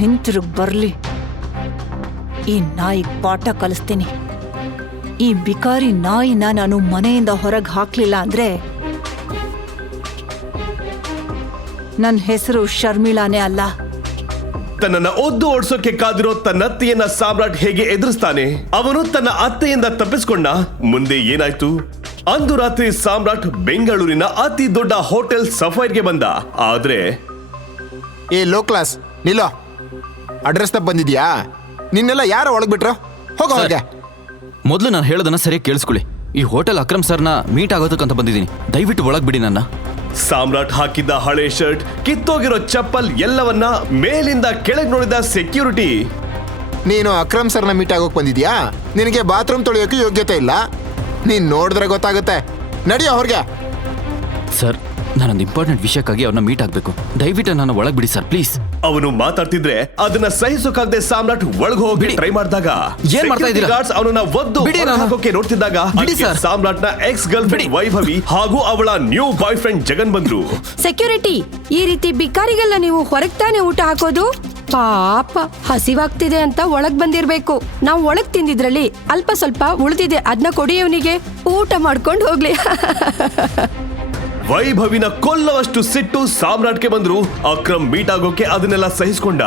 ಹಿಂತಿರುಗ್ ಬರ್ಲಿ. ಈ ನಾಯಿಗ್ ಪಾಠ ಕಲಿಸ್ತೀನಿ. ಈ ಬಿಕಾರಿ ನಾಯಿನ ನಾನು ಮನೆಯಿಂದ ಹೊರಗೆ ಹಾಕ್ಲಿಲ್ಲ ಅಂದ್ರೆ ನನ್ನ ಹೆಸರು ಶರ್ಮಿಳಾನೇ ಅಲ್ಲ. ತನ್ನನ್ನ ಒದ್ದು ಓಡಿಸೋಕೆ ಕಾದಿರೋ ತನ್ನ ಅತ್ತೆಯನ್ನ ಸಾಮ್ರಾಟ್ ಹೇಗೆ ಎದುರಿಸ್ತಾನೆ? ಅವನು ತನ್ನ ಅತ್ತೆಯಿಂದ ತಪ್ಪಿಸ್ಕೊಂಡ. ಮುಂದೆ ಏನಾಯ್ತು? ಅಂದು ರಾತ್ರಿ ಸಾಮ್ರಾಟ್ ಬೆಂಗಳೂರಿನ ಅತಿ ದೊಡ್ಡ ಹೋಟೆಲ್ ಸಫೈರ್ಗೆ ಬಂದ. ಆದ್ರೆ ಲೋ ಕ್ಲಾಸ್ ನಿಲ್ಲೋ. ಅಡ್ರೆಸ್ ತಪ್ಪ ಬಂದಿದ್ಯಾ? ನಿನ್ನೆಲ್ಲ ಯಾರು ಒಳಗ್ ಬಿಟ್ರು? ಹೋಗೋ ಹೊರಗೆ. ಮೊದಲು ನಾನು ಹೇಳೋದನ್ನ ಸರಿಯಾಗಿ ಕೇಳಿಸ್ಕೊಳ್ಳಿ. ಈ ಹೋಟೆಲ್ ಅಕ್ರಮ್ ಸರ್ನ ಮೀಟ್ ಆಗೋದಕ್ಕಂತ ಬಂದಿದ್ದೀನಿ. ದಯವಿಟ್ಟು ಒಳಗ್ ಬಿಡಿ ನನ್ನ. ಸಾಮ್ರಾಟ್ ಹಾಕಿದ್ದ ಹಳೆ ಶರ್ಟ್, ಕಿತ್ತೋಗಿರೋ ಚಪ್ಪಲ್ ಎಲ್ಲವನ್ನ ಮೇಲಿಂದ ಕೆಳಗೆ ನೋಡಿದ ಸೆಕ್ಯೂರಿಟಿ. ನೀನು ಅಕ್ರಮ್ ಸರ್ನ ಮೀಟ್ ಆಗೋಕ್ ಬಂದಿದ್ಯಾ? ನಿನಗೆ ಬಾತ್ರೂಮ್ ತೊಳೆಯೋಕೆ ಯೋಗ್ಯತೆ ಇಲ್ಲ. ನೀನ್ ನೋಡಿದ್ರೆ ಗೊತ್ತಾಗುತ್ತೆ. ನಡಿಯೋ ಹೊರಗೆ. ಸರ್, ನಾನೊಂದು ಇಂಪಾರ್ಟೆಂಟ್ ವಿಷಯಕ್ಕಾಗಿ ಅವ್ರನ್ನ ಮೀಟ್ ಆಗ್ಬೇಕು. ದಯವಿಟ್ಟು ನನ್ನ ಒಳಗ್ ಬಿಡಿ ಸರ್, ಪ್ಲೀಸ್. ಅವನು ಮಾತಾಡ್ತಿದ್ರೆ ಅದನ್ನ ಸಹಿಸೋಕಾಗದೆ ಸಾಮ್ರಾಟ್ ಒಳಗೆ ಹೋಗಿ ಟ್ರೈ ಮಾಡಿದಾಗ ಏನ್ ಮಾಡ್ತಾ ಇದ್ದೀರಾ? ಗಾರ್ಡ್ಸ್ ಅವನನ್ನ ಒದ್ದು ಹಾಕೋಕೆ ನೋಡ್ತಿದ್ದಾಗ ಸಾಮ್ರಾಟ್ನ ಎಕ್ಸ್ ಗರ್ಲ್ ಫ್ರೆಂಡ್ ವೈಭವಿ ಹಾಗೂ ಅವಳ ನ್ಯೂ ಬಾಯ್ ಫ್ರೆಂಡ್ ಜಗನ್ ಬಂದ್ರು. ಸೆಕ್ಯೂರಿಟಿ, ಈ ರೀತಿ ಬಿಕಾರಿಗೆಲ್ಲ ನೀವು ಹೊರಗ್ ತಾನೇ ಊಟ ಹಾಕೋದು? ಪಾಪ ಹಸಿವಾಗ್ತಿದೆ ಅಂತ ಒಳಗ್ ಬಂದಿರ್ಬೇಕು. ನಾವು ಒಳಗ್ ತಿಂದಿದ್ರಲ್ಲಿ ಅಲ್ಪ ಸ್ವಲ್ಪ ಉಳಿದಿದೆ, ಅದನ್ನ ಕೊಡಿ ಅವನಿಗೆ, ಊಟ ಮಾಡ್ಕೊಂಡು ಹೋಗ್ಲಿ. ವೈಭವಿನ ಕೊಲ್ಲವಷ್ಟು ಸಿಟ್ಟು ಸಾಮ್ರಾಟ್ಗೆ ಬಂದ್ರು. ಅಕ್ರಮ್ ಮೀಟ್ ಆಗೋಕೆ ಅದನ್ನೆಲ್ಲ ಸಹಿಸ್ಕೊಂಡ.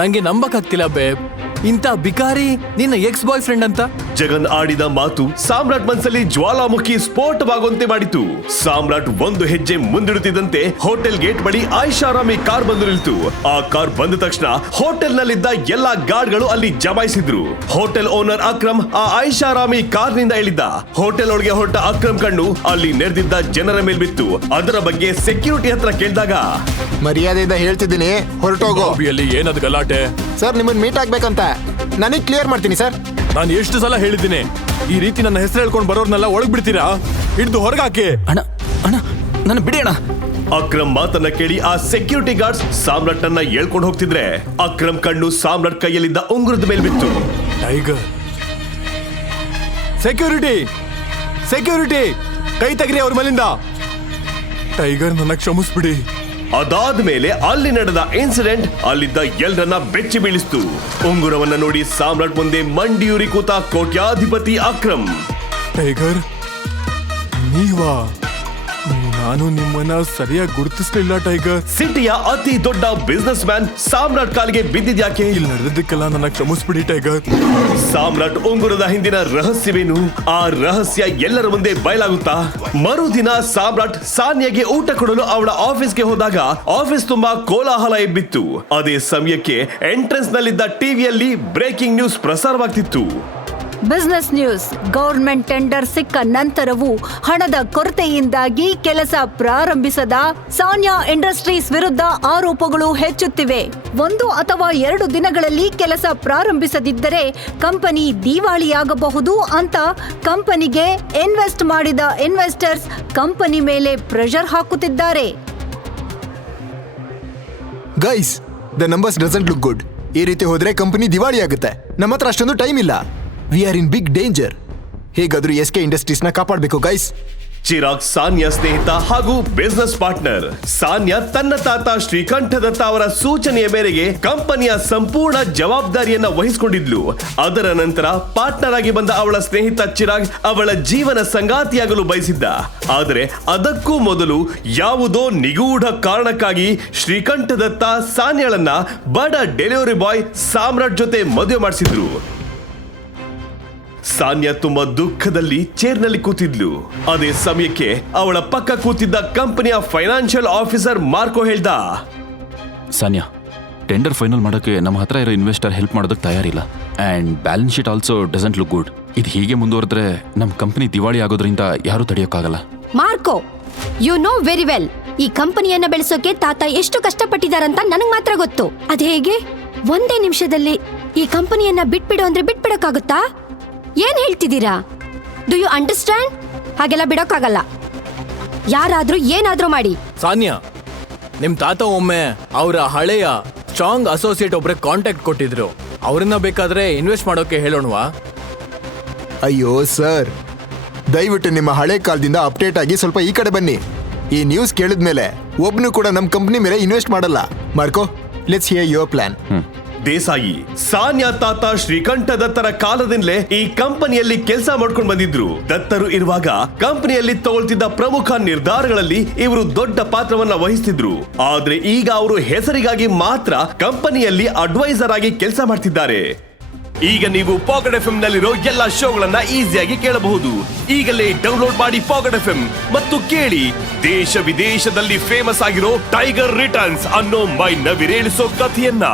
ನಂಗೆ ನಂಬಕ್ಕಾಗ್ತಿಲ್ಲ ಬೇಬ್, ಇಂಥ ಬಿಕಾರಿ ನಿನ್ನ ಎಕ್ಸ್ ಬಾಯ್ ಫ್ರೆಂಡ್ ಅಂತ. ಜಗನ್ ಆಡಿದ ಮಾತು ಸಾಮ್ರಾಟ್ ಮನ್ಸಲ್ಲಿ ಜ್ವಾಲಾಮುಖಿ ಸ್ಫೋಟವಾಗುವಂತೆ ಮಾಡಿತು. ಸಾಮ್ರಾಟ್ ಒಂದು ಹೆಜ್ಜೆ ಮುಂದಿಡುತ್ತಿದ್ದಂತೆ ಹೋಟೆಲ್ ಗೇಟ್ ಬಳಿ ಐಷಾರಾಮಿ ಕಾರ್ ಬಂದು ನಿಲ್ತು. ಆ ಕಾರ್ ಬಂದ ತಕ್ಷಣ ಹೋಟೆಲ್ ನಲ್ಲಿದ್ದ ಎಲ್ಲಾ ಗಾರ್ಡ್ಗಳು ಅಲ್ಲಿ ಜಮಾಯಿಸಿದ್ರು. ಹೋಟೆಲ್ ಓನರ್ ಅಕ್ರಮ್ ಆ ಐಷಾರಾಮಿ ಕಾರ್ ನಿಂದ ಇಳಿದ. ಹೋಟೆಲ್ ಒಳಗೆ ಹೊರಟ ಅಕ್ರಮ್ ಕಣ್ಣು ಅಲ್ಲಿ ನೆರೆದಿದ್ದ ಜನರ ಮೇಲ್ ಬಿತ್ತು. ಅದರ ಬಗ್ಗೆ ಸೆಕ್ಯೂರಿಟಿ ಹತ್ರ ಕೇಳಿದಾಗ, ಮರ್ಯಾದೆಯಿಂದ ಹೇಳ್ತಿದ್ದೀನಿ, ಹೊರಟೋಗೋ. ಏನದು ಗಲಾಟೆ? ಸರ್, ನಿಮ್ಮನ್ನ ಮೀಟ್ ಆಗ್ಬೇಕಂತ ನನಗೆ ಕ್ಲಿಯರ್ ಮಾಡ್ತೀನಿ ಸರ್. ನಾನು ಎಷ್ಟು ಸಲ ಹೇಳಿದ್ದೀನಿ, ಈ ರೀತಿ ನನ್ನ ಹೆಸರು ಹೇಳ್ಕೊಂಡು ಬರೋರ್ನೆಲ್ಲ ಒಳಗ್ ಬಿಡ್ತೀರಾ? ಹಿಡಿದು ಹೊರಗಾಕಿ. ಅಣ್ಣ ಅಣ್ಣ, ನನ್ನ ಬಿಡಿ ಅಣ್ಣ. ಅಕ್ರಮ್ ಮಾತನ್ನ ಕೇಳಿ ಆ ಸೆಕ್ಯೂರಿಟಿ ಗಾರ್ಡ್ಸ್ ಸಾಮ್ರಾಟ್ ಅನ್ನ ಹೇಳ್ಕೊಂಡು ಹೋಗ್ತಿದ್ರೆ ಅಕ್ರಮ್ ಕಣ್ಣು ಸಾಮ್ರಾಟ್ ಕೈಯಲ್ಲಿದ್ದ ಉಂಗುರದ ಮೇಲೆ ಬಿತ್ತು. ಟೈಗರ್, ಸೆಕ್ಯೂರಿಟಿ ಸೆಕ್ಯೂರಿಟಿ, ಕೈ ತೆಗ್ರಿ ಅವ್ರ ಮೇಲಿಂದ. ಟೈಗರ್, ನನ್ನ ಕ್ಷಮಿಸ್ಬಿಡಿ. ಅದಾದ್ಮೇಲೆ ಅಲ್ಲಿ ನಡೆದ ಇನ್ಸಿಡೆಂಟ್ ಅಲ್ಲಿದ್ದ ಎಲ್ಲರನ್ನ ಬೆಚ್ಚಿ ಬೀಳಿಸ್ತು. ಉಂಗುರವನ್ನ ನೋಡಿ ಸಾಮ್ರಾಟ್ ಮುಂದೆ ಮಂಡಿಯೂರಿ ಕೂತ ಕೋಟ್ಯಾಧಿಪತಿ ಅಕ್ರಮ್. ಟೈಗರ್, ನೀವಾ? ನಾನು ನಿಮ್ಮನ್ನ ಸರಿಯಾಗಿ ಗುರುತಿಸ್ಲಿಲ್ಲ ಟೈಗರ್. ಸಿಟಿಯ ಅತಿ ದೊಡ್ಡ ಬಿಸ್ನೆಸ್ ಮ್ಯಾನ್ ಸಾಮ್ರಾಟ್ ಕಾಲಿಗೆ ಬಿದ್ದಿದ್ಯಾಕೆ? ಇಲ್ಲಿ ನಡೆದಕ್ಕೆಲ್ಲ ನನ್ನ ಕ್ಷಮಿಸ್ಬಿಡಿ ಟೈಗರ್. ಸಾಮ್ರಾಟ್ ಉಂಗುರದ ಹಿಂದಿನ ರಹಸ್ಯವೇನು? ಆ ರಹಸ್ಯ ಎಲ್ಲರ ಮುಂದೆ ಬಯಲಾಗುತ್ತಾ? ಮರುದಿನ ಸಾಮ್ರಾಟ್ ಸಾನ್ಯಾಗೆ ಊಟ ಕೊಡಲು ಅವಳ ಆಫೀಸ್ಗೆ ಹೋದಾಗ ಆಫೀಸ್ ತುಂಬಾ ಕೋಲಾಹಲ ಎಬ್ಬಿತ್ತು. ಅದೇ ಸಮಯಕ್ಕೆ ಎಂಟ್ರೆನ್ಸ್ ನಲ್ಲಿದ್ದ ಟಿವಿಯಲ್ಲಿ ಬ್ರೇಕಿಂಗ್ ನ್ಯೂಸ್ ಪ್ರಸಾರವಾಗ್ತಿತ್ತು. Business news. ಗೌರ್ಮೆಂಟ್ ಟೆಂಡರ್ ಸಿಕ್ಕ ನಂತರವೂ ಹಣದ ಕೊರತೆಯಿಂದಾಗಿ ಕೆಲಸ ಪ್ರಾರಂಭಿಸದ ಸಾನ್ಯಾ ಇಂಡಸ್ಟ್ರೀಸ್ ವಿರುದ್ಧ ಆರೋಪಗಳು ಹೆಚ್ಚುತ್ತಿವೆ. 1 ಅಥವಾ 2 ದಿನಗಳಲ್ಲಿ ಕೆಲಸ ಪ್ರಾರಂಭಿಸದಿದ್ದರೆ ಕಂಪನಿ ದಿವಾಳಿಯಾಗಬಹುದು ಅಂತ ಕಂಪನಿಗೆ ಇನ್ವೆಸ್ಟ್ ಮಾಡಿದ ಇನ್ವೆಸ್ಟರ್ಸ್ ಕಂಪನಿ ಮೇಲೆ ಪ್ರೆಷರ್ ಹಾಕುತ್ತಿದ್ದಾರೆ. Guys, the numbers doesn't look good. ಈ ರೀತಿ ಹೋದ್ರೆ ಕಂಪನಿ ದಿವಾಳಿ ಆಗುತ್ತೆ. ನಮ್ಮ ಹತ್ರ ಅಷ್ಟೊಂದು ಟೈಮ್ ಇಲ್ಲ. We are in big danger. ಹೇಗಾದ್ರೂ ಎಸ್ಕೆ ಇಂಡಸ್ಟ್ರೀಸ್ ನ ಕಾಪಾಡಬೇಕು ಗೈಸ್. ಚಿರಾಗ್ ಸಾನ್ಯಾ ಸ್ನೇಹಿತ ಹಾಗೂ ಬಿಸ್ನೆಸ್ ಪಾರ್ಟ್ನರ್. ಸಾನ್ಯಾ ತನ್ನ ತಾತ ಶ್ರೀಕಂಠ ದತ್ತ ಅವರ ಸೂಚನೆಯ ಮೇರೆಗೆ ಕಂಪನಿಯ ಸಂಪೂರ್ಣ ಜವಾಬ್ದಾರಿಯನ್ನ ವಹಿಸಿಕೊಂಡಿದ್ಲು. ಅದರ ನಂತರ ಪಾರ್ಟ್ನರ್ ಆಗಿ ಬಂದ ಅವಳ ಸ್ನೇಹಿತ ಚಿರಾಗ್ ಅವಳ ಜೀವನ ಸಂಗಾತಿಯಾಗಲು ಬಯಸಿದ್ದ. ಆದರೆ ಅದಕ್ಕೂ ಮೊದಲು ಯಾವುದೋ ನಿಗೂಢ ಕಾರಣಕ್ಕಾಗಿ ಶ್ರೀಕಂಠ ದತ್ತ ಸಾನ್ಯಾಳನ್ನ ಬಡ ಡೆಲಿವರಿ ಬಾಯ್ ಸಾಮ್ರಾಟ್ ಜೊತೆ ಮದುವೆ ಮಾಡಿಸಿದ್ರು. ಸಾನ್ಯಾ ತುಂಬಾ ದುಃಖದಲ್ಲಿ ಚೇರ್ನಲ್ಲಿ ಕೂತಿದ್ಲು. ಅದೇ ಸಮಯಕ್ಕೆ ಅವಳ ಪಕ್ಕ ಕೂತಿದ್ದ ಕಂಪನಿಯ ಫೈನಾನ್ಷಿಯಲ್ ಆಫೀಸರ್ ಮಾರ್ಕೋ ಹೇಳ್ದ, ಸಾನ್ಯಾ, ಟೆಂಡರ್ ಫೈನಲ್ ಮಾಡೋಕೆ ನಮ್ಮ ಹತ್ರ ಇರೋ ಇನ್ವೆಸ್ಟರ್ ಹೆಲ್ಪ್ ಮಾಡೋದಕ್ಕೆ ತಯಾರಿಲ್ಲ. And balance sheet also doesn't look good. ಇದು ಹೀಗೆ ಮುಂದುವರೆದ್ರೆ ನಮ್ಮ ಕಂಪನಿ ದಿವಾಳಿ ಆಗೋದ್ರಿಂದ ಯಾರೂ ತಡೆಯೋಕ್ಕಾಗಲ್ಲ. Marco, you know very well, ಈ ಕಂಪನಿಯನ್ನ ಬೆಳೆಸೋಕೆ ತಾತ ಎಷ್ಟು ಕಷ್ಟಪಟ್ಟಿದಾರಂತ ನನಗ್ ಮಾತ್ರ ಗೊತ್ತು. ಅದೇ ಹೇಗೆ ಒಂದೇ ನಿಮಿಷದಲ್ಲಿ ಈ ಕಂಪನಿಯನ್ನ ಬಿಟ್ಬಿಡು ಅಂದ್ರೆ ಬಿಟ್ಬಿಡಕ್ಕಾಗುತ್ತಾ? ಏನ್ ಹೇಳ್ತಿದ್ದೀರಾ? Do you understand? ಹಾಗೆಲ್ಲ ಬಿಡೋಕ್ಕಾಗಲ್ಲ. ಯಾರಾದ್ರೂ ಏನಾದ್ರೂ ಮಾಡಿ. ಸಾನ್ಯಾ, ನಿಮ್ ತಾತ ಒಮ್ಮೆ ಅವರ ಹಳೆಯ ಸ್ಟ್ರಾಂಗ್ ಅಸೋಸಿಯೇಟ್ ಒಬ್ರೆ ಕಾಂಟ್ಯಾಕ್ಟ್ ಕೊಟ್ಟಿದ್ರು. ಅವ್ರನ್ನ ಬೇಕಾದ್ರೆ ಇನ್ವೆಸ್ಟ್ ಮಾಡೋಕೆ ಹೇಳೋಣವಾ? ಅಯ್ಯೋ ಸರ್, ದಯವಿಟ್ಟು ನಿಮ್ಮ ಹಳೆ ಕಾಲದಿಂದ ಅಪ್ಡೇಟ್ ಆಗಿ ಸ್ವಲ್ಪ ಈ ಕಡೆ ಬನ್ನಿ. ಈ ನ್ಯೂಸ್ ಕೇಳಿದ್ಮೇಲೆ ಒಬ್ನು ಕೂಡ ನಮ್ಮ ಕಂಪ್ನಿ ಮೇಲೆ ಇನ್ವೆಸ್ಟ್ ಮಾಡಲ್ಲ. Marco, let's hear your plan. Desai, Sanya ತಾತ ಶ್ರೀಕಂಠ ದತ್ತರ ಕಾಲದಿಂದಲೇ ಈ ಕಂಪನಿಯಲ್ಲಿ ಕೆಲಸ ಮಾಡ್ಕೊಂಡು ಬಂದಿದ್ರು. ದತ್ತರು ಇರುವಾಗ ಕಂಪನಿಯಲ್ಲಿ ತಗೊಳ್ತಿದ್ದ ಪ್ರಮುಖ ನಿರ್ಧಾರಗಳಲ್ಲಿ ಇವರು ದೊಡ್ಡ ಪಾತ್ರವನ್ನ ವಹಿಸ್ತಿದ್ರು. ಆದ್ರೆ ಈಗ ಅವರು ಹೆಸರಿಗಾಗಿ ಮಾತ್ರ ಕಂಪನಿಯಲ್ಲಿ ಅಡ್ವೈಸರ್ ಆಗಿ ಕೆಲಸ ಮಾಡ್ತಿದ್ದಾರೆ. ಈಗ ನೀವು ಪಾಕೆಟ್ ಎಫ್ಎಂ ನಲ್ಲಿರೋ ಎಲ್ಲಾ ಶೋಗಳನ್ನ ಈಸಿಯಾಗಿ ಕೇಳಬಹುದು. ಈಗಲೇ ಡೌನ್ಲೋಡ್ ಮಾಡಿ ಪಾಕೆಟ್ ಎಫ್ಎಂ ಮತ್ತು ಕೇಳಿ ದೇಶ ವಿದೇಶದಲ್ಲಿ ಫೇಮಸ್ ಆಗಿರೋ ಟೈಗರ್ ರಿಟರ್ನ್ಸ್ ಅನ್ನೋ ಮೈ ನವಿರೇಳಿಸೋ ಕಥೆಯನ್ನ.